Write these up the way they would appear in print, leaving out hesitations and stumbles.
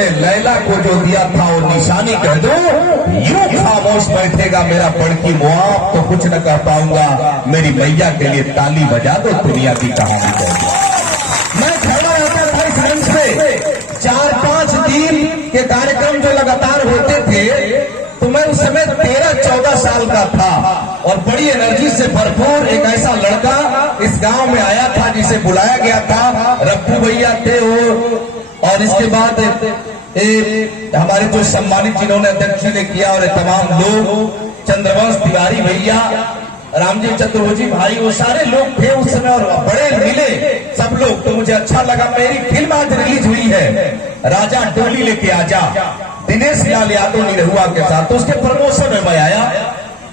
मैंने लैला को जो दिया था वो निशानी कह दो, यूं खामोश बैठेगा मेरा बड़की मुआब तो कुछ न कह पाऊंगा, मेरी मैया के लिए ताली बजा दो, दुनिया की कहानी कह दो। मैं खड़ा रहता था इस मंच पे, 4-5 दिन के कार्यक्रम जो लगातार होते थे, तो मैं उस समय 13-14 साल का था और बड़ी एनर्जी से भरपूर एक ऐसा लड़का इस गांव में आया था जिसे बुलाया गया था। रप्पू भैया थे वो, और इसके बाद हमारे जो सम्मानित जिन्होंने अध्यक्ष ने किया और तमाम लोग, चंद्रवंश तिवारी भैया, रामजी चतुर्भुजी भाई, वो सारे लोग थे उस समय और बड़े मिले सब लोग। तो मुझे अच्छा लगा। मेरी फिल्म आज रिलीज हुई है, राजा टोली लेके आजा, दिनेश लाल यादव निरहुआ के साथ। तो उसके प्रमोशन में मैं आया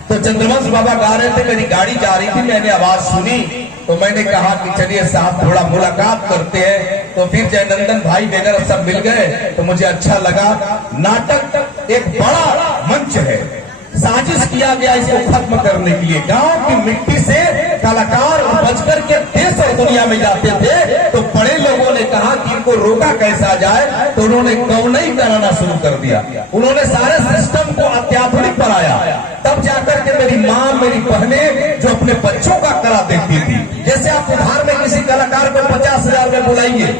तो चंद्रवंश बाबा गा रहे थे, मेरी गाड़ी जा रही थी, मैंने आवाज सुनी तो मैंने कहा कि चलिए साहब थोड़ा मुलाकात करते हैं। तो फिर जयनंदन भाई वगैरह सब मिल गए तो मुझे अच्छा लगा। नाटक एक बड़ा मंच है, साजिश किया गया इसको खत्म करने के लिए। गांव की मिट्टी से कलाकार बच करके देश और दुनिया में जाते थे, तो बड़े लोगों ने कहा कि इनको रोका कैसा जाए, तो उन्होंने गौनई कराना शुरू कर दिया। उन्होंने सारे सिस्टम को अत्याधुनिक बनाया। तब जाकर के मेरी माँ, मेरी बहनें जो अपने बच्चों का कला देखती थी, जैसे आप उधार में किसी कलाकार को 50,000 में बुलाएंगे,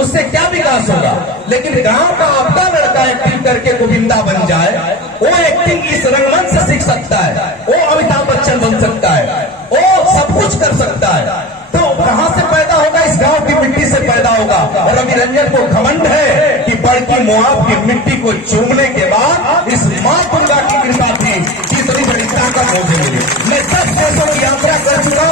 उससे क्या विकास होगा, लेकिन गांव का आपका लड़का एक्टिंग करके गोविंदा बन जाए, वो एक्टिंग इस रंगमंच से सीख सकता है, वो अमिताभ बच्चन बन सकता है, वो सब कुछ कर सकता है। तो कहां से पैदा होगा? इस गांव की मिट्टी से पैदा होगा। और रवि रंजन को घमंड है कि बड़की मुआब की मिट्टी को चूमने के बाद इस मां दुर्गा की कृपा थी कि इतनी बड़ी ताकत मुझे मिली। मैं 10 देशों की यात्रा कर चुका,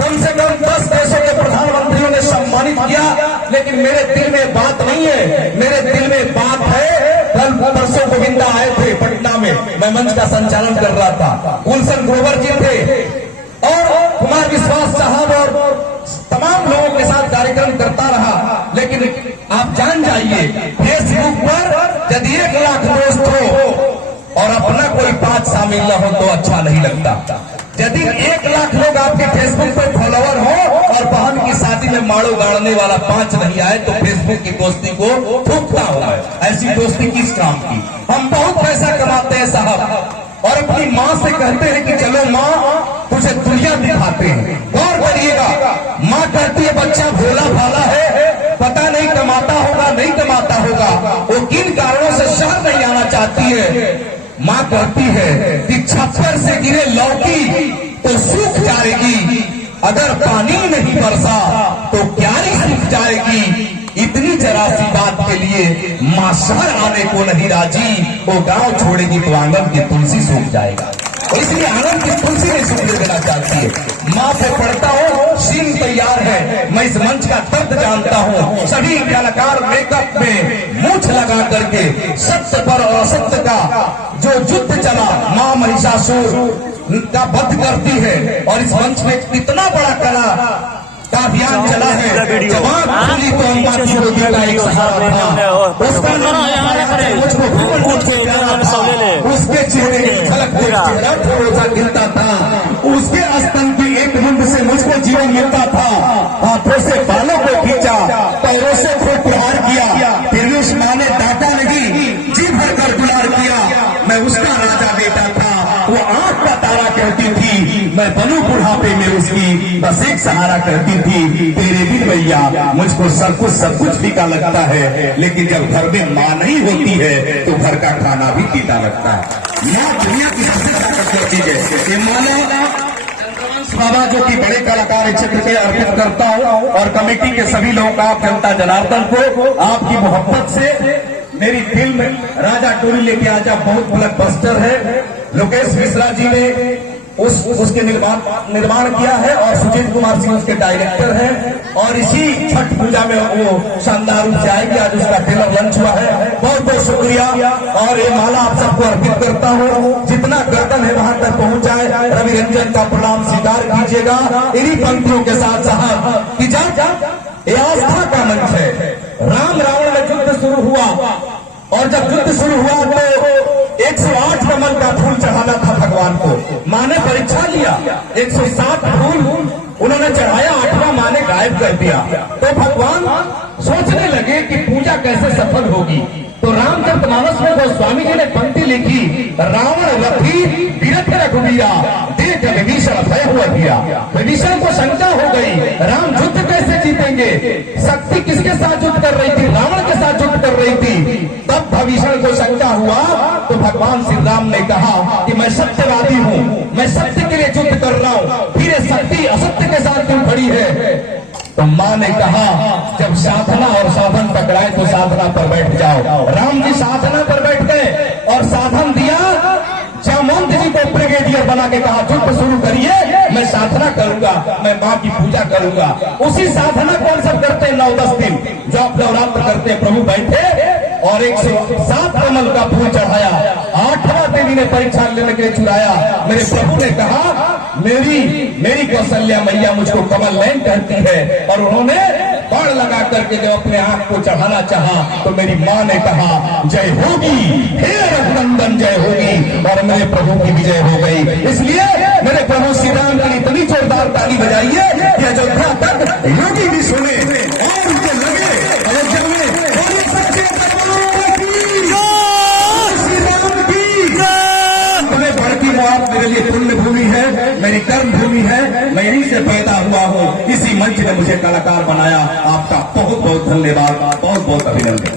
कम से कम 10 देशों के प्रधानमंत्रियों ने सम्मानित किया, लेकिन मेरे दिल में बात नहीं है। मेरे दिल में बात है, कल परसों गोविंदा आए थे पटना में, मैं मंच का संचालन कर रहा था, गुलशन ग्रोवर जी थे और कुमार विश्वास साहब और तमाम लोगों के साथ कार्यक्रम करता रहा। लेकिन आप जान जाइए, फेसबुक पर यदि 1 लाख दोस्त हो और अपना कोई 5 शामिल न हो तो अच्छा नहीं लगता। यदि 1 लाख लोग आपके फेसबुक पर फॉलोवर हो और बहन की शादी में माड़ो गाड़ने वाला 5 नहीं आए तो फेसबुक की दोस्ती को थूकता होगा। ऐसी दोस्ती किस काम की? हम बहुत पैसा कमाते हैं साहब और अपनी माँ से कहते हैं कि चलो माँ तुझे दुनिया दिखाते हैं। गौर करिएगा, माँ कहती है बच्चा भोला भाला है, पता नहीं कमाता होगा नहीं कमाता होगा, वो किन कारणों से शहर नहीं आना चाहती है। माँ कहती है कि छप्पर से गिरे लौकी तो सूख जाएगी, अगर पानी नहीं बरसा तो क्यारी सूख जाएगी। इतनी जरा सी बात के लिए माँ शहर आने को नहीं राजी, वो गांव छोड़ेगी तो आंगन की तुलसी सूख जाएगा। इसलिए आंगन की तुलसी नहीं सूखने देना चाहती है। माँ से पढ़ता हूँ, सीन तैयार है, मैं इस मंच का दर्द जानता हूँ। सभी कलाकार मेकअप में मूछ लगा करके सत्य पर और असत्य का जो युद्ध चला, माँ महिषासुर का वध करती है। और इस मंच में इतना बड़ा कला का अभियान चला है, जवान खुली तो अम्मा की रोटी का एक सहारा था, उसका मुझको प्यारा था, उसके चेहरे की झलक चेहरा थोड़ा गिरता था, उसके स्तन की एक बूंद से मुझको जीवन मिलता था। हाथों से बालों को खींचा, पैरों से खूब प्यार किया, फिर भी उस माँ ने डांटा नहीं, जी भर कर दुलार किया। मैं उसका राजा बेटा था, वो आंख का तारा कहती थी, मैं बनूं बुढ़ापे में उसकी बस एक सहारा कहती थी। तेरे बिन भैया मुझको सब कुछ फीका लगता है, लेकिन जब घर में माँ नहीं होती है तो घर का खाना भी फीका लगता है। माँ दुनिया की सबसे ताकतवर चीज है। ये मानो बाबा जो कि बड़े कलाकार क्षेत्र के अर्पित करता हूँ और कमेटी के सभी लोगों का, जनता जनार्दन को आपकी मोहब्बत से मेरी फिल्म राजा टोली लेके आजा बहुत ब्लॉकबस्टर है। लोकेश मिश्रा जी ने उसके निर्माण किया है और सुजीत कुमार सिंह उसके डायरेक्टर हैं और इसी छठ पूजा में वो शानदार रूप से आएगी। आज उसका ट्रेलर लॉन्च हुआ है। बहुत बहुत शुक्रिया और ये माला आप सबको अर्पित करता हूँ। जितना गर्दन है वहां तक पहुंच जाए। रवि रंजन का प्रणाम स्वीकार कीजिएगा इन्हीं पंक्तियों के साथ साहब कि जब ये आस्था का मंच है, राम रावण में युद्ध शुरू हुआ और जब युद्ध शुरू हुआ तो 108 कमल का फूल चढ़ाना था भगवान को। माँ ने परीक्षा लिया, 107 फूल उन्होंने चढ़ाया, 8वां माँ ने गायब कर दिया। तो भगवान सोचने लगे कि पूजा कैसे सफल होगी। तो रामचरितमानस में गोस्वामी जी ने पंक्ति लिखी, रावण रथी विरथ रघुवीरा देख विभीषण भय हुआ धिया। विभीषण को शंका हो गई, राम युद्ध कैसे जीतेंगे? शक्ति किसके साथ युद्ध कर रही थी? रावण के साथ युद्ध कर रही थी। तब विभीषण को शंका हुआ तो भगवान श्री राम ने कहा कि मैं सत्यवादी हूँ, मैं सत्य के लिए युद्ध कर रहा हूँ, फिर ये शक्ति असत्य के साथ क्यों खड़ी है? तो माँ ने कहा, जब साधना और साधन टकराए तो साधना पर बैठ जाओ। राम जी साधना पर बैठ गए और साधन दिया। जामवंत जी को ब्रिगेडियर बना के कहा, युद्ध शुरू करिए, मैं साधना करूंगा, मैं माँ की पूजा करूंगा। उसी साधना कौन सब करते हैं 9-10 दिन, जो आप नवरात्र करते हैं। प्रभु बैठे और 107 कमल का फूल चढ़ाया। 8वां दिन इन्हें परीक्षा लेने के लिए चुराया। मेरे प्रभु ने कहा, मेरी कौशल्या मैया मुझको कमल नयन कहती है। और उन्होंने बाण लगा करके जब अपने आंख को चढ़ाना चाहा तो मेरी माँ ने कहा, जय होगी, हे रघुनंदन जय होगी। और मेरे प्रभु की विजय हो गई। इसलिए मेरे प्रभु श्री राम की इतनी जोरदार ताली बजाइए कि अयोध्या तक योगी भी सुने और उनके लगे अयोध्या में मेरे लिए पुण्य भूमि है, मेरी कर्म भूमि है, मैं यहीं से पैदा हुआ हूँ। इसी मंच ने मुझे कलाकार बनाया। आपका बहुत बहुत धन्यवाद, बहुत बहुत अभिनंदन।